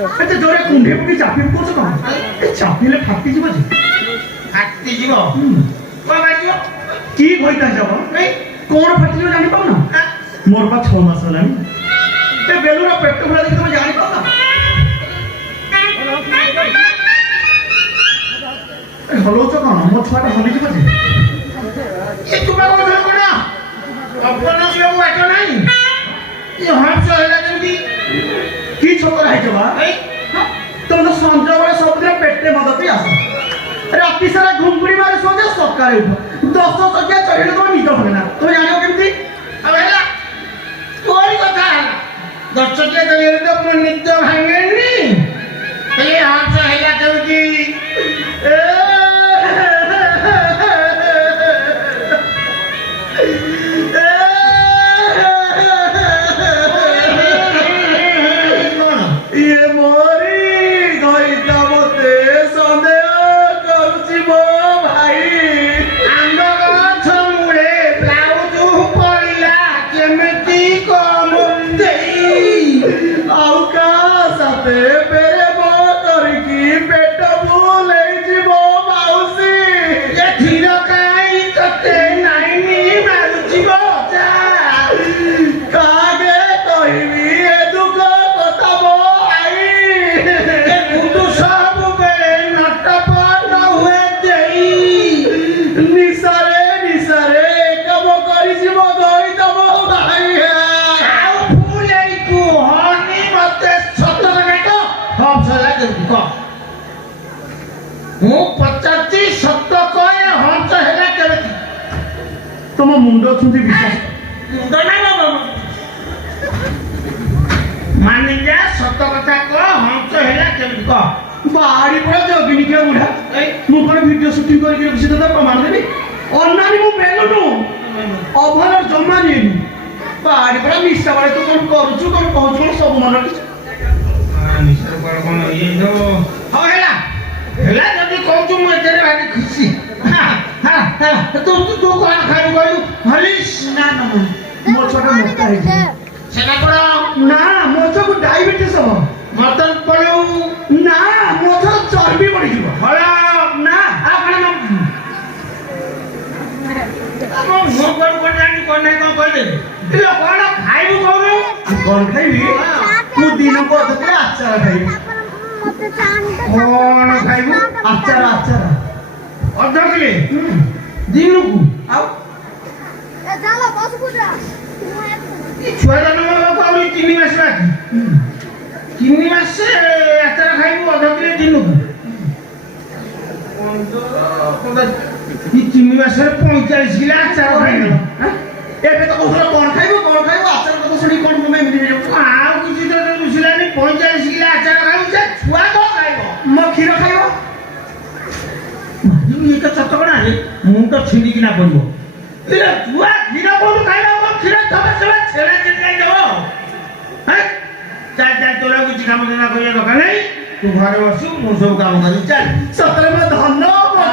ଏତେ ଜୋରେ କୁଣ୍ଢେଇ ପକେଇ ଚାପି ପକଉଛ କଣ? ଏ ଚାପିଲେ ଫାଟିଯିବ ଯେ। ଫାଟିଯିବ କଣ ବାଜିବ? କି କହିତା যাব କଣ ଫାଟିଯିବ ଜାଣିପାରୁନ? ମୋର ବା 6 ମାସ ହେଲାଣି। ଏ ବେଲୁର ପେଟ ଭରା ଦେଖି ତମେ ଜାଣିପାରୁନ? ହଲଉଛ କଣ? ମୋ ଛୁଆଟା ହଲିଯିବ ଯେ। ଏ ତୁମେ କହୁଛ କଣ? ଅପନ ଯିବାକୁ ବାଟ ନାହିଁ। ଏ ହଂସ ହେଲା କେମିତି? କି ଛୋକରା ହେଇଛ ବା? ତମେ ତ ସଞ୍ଜବେଳେ ସବୁଦିନ ପେଟେ ମଦ ପିଇ ଆସ, ରାତି ସାରା ଘୁଙ୍ଗୁଡ଼ି ମାରି ଶୋଉଛ, ସକାଳେ ଉଠ 10 ଚକିଆ ଚଢ଼ିଲେ ତମ ନିଦ ହୁଏ ନା। ତମେ ଜାଣିବ କେମିତି? ଆଉ ହେଲା ତୋରି କଥା ହେଲା 10 ଚକିଆ ଚଳିଗଲେ ତ ମୋ ନିଦ ଭାଙ୍ଗେନି। ହେଲେ ହଂସ ହେଲା କେମିତି? ମୁଁ ପଚାରୁଛି ସତ କହେ ହଂସ ହେଲା କେମିତି? ତମ ମୁଣ୍ଡ ଛୁନ୍ତି ବିଶ୍ୱାସ ମୁଣ୍ଡ ନାହିଁ ବାବା ମାନି ଯା ସତ କଥା କହ ହଂସ ହେଲା କେମିତି କହ? ବାହାରି ପଡା ଜଗିନି କିଆ ବୁଢା। ମୁଁ କଣ ଭିଡିଓ ସୁଟିଂ କରିକି ରଖିଛି ତତେ ପ୍ରମାଣ ଦେବି? ଅନାନି ମୁଁ ବେଲୁନୁ ଅଭର ଜମା ନିଏନି। ବାହାରି ପଡା ମିଶା ବେଳେ ତୁ କଣ କରୁଛୁ କଣ କହୁଛୁ କଣ ସବୁ ମନେ ରଖିଛୁ। ହଉ ହେଲା ହେଲା ଯଦି କହୁଛୁ ମୁଁ ଏଥିରେ ଭାରି ଖୁସି। ତୁ କଣ ଖାଇବୁ କହିଲୁ? ହଲିସ୍ ନା ନା ମୋ ଛୁଆଟା ମୋଟା ହେଇଯିବ। ସେଟା କଣ? ନା ମୋ ଛୁଆକୁ ଡାଇବେଟିସ୍ ହବ। ମଟନ ପଳଉ ନା ମୋ ଛୁଆ ଚର୍ବି ବଢିଯିବ। ଫଳ ନା ଆପଣ ମୁଁ କଣ ଜାଣି କଣ ନାହିଁ କଣ କହିଲେ? କଣ ଖାଇବୁ କହୁନୁ? କଣ ଖାଇବି? ମୁଁ ଦିନକୁ ଅଧକିଲେ ଆଚାର ଖାଇବି। କଣ ଖାଇବୁ? ଆଚାର ଆଚାର ଅଧ କିଲେ ଦିନକୁ? ଆଉ ଛୁଆ ଜନ୍ମ ହେବାକୁ ଆହୁରି 3 ମାସ ବାକି। 3 ମାସ ଆଚାର ଖାଇବୁ ଅଧ କିଲେ ଦିନକୁ? 3 ମାସରେ 45 କିଲୋ ଆଚାର ଖାଇବୁ। ଏବେ ତ କହୁଥିଲ କଣ ଖାଇବ ଆଚାର କଥା ଶୁଣି କଣ ତମେ ଏମିତି ହେଇଯାଉଛ? ଆଉ କିଛି ତ ବୁଝିଲାନି 45 କିଲୋ ଆଚାର ଖାଇବୁ। ସେ ଛୁଆ କଣ ଖାଇବ? ମୋ କ୍ଷୀର ଖାଇବ? ଇଏ ତ ଚଟକଣା ମୁଣ୍ଡ ଛିଣ୍ଡିକିନା ପଡିବ। ଛୁଆ କ୍ଷୀର କୋଉଠୁ ଖାଇବ? କ୍ଷୀର ଥବେ ଛେଳେ ଚିଣ୍ଡାଇ ଦେବ। ଚାଲ ଚାଲ ତୋର କିଛି କାମ ଧନ୍ଦା କରିବା ଦରକାର ନାହିଁ। ତୁ ଘରେ ବସିବୁ ମୁଁ ସବୁ କାମ କରିବି। ଚାଲ ସତରେ ମୋ ଧନ ମୋ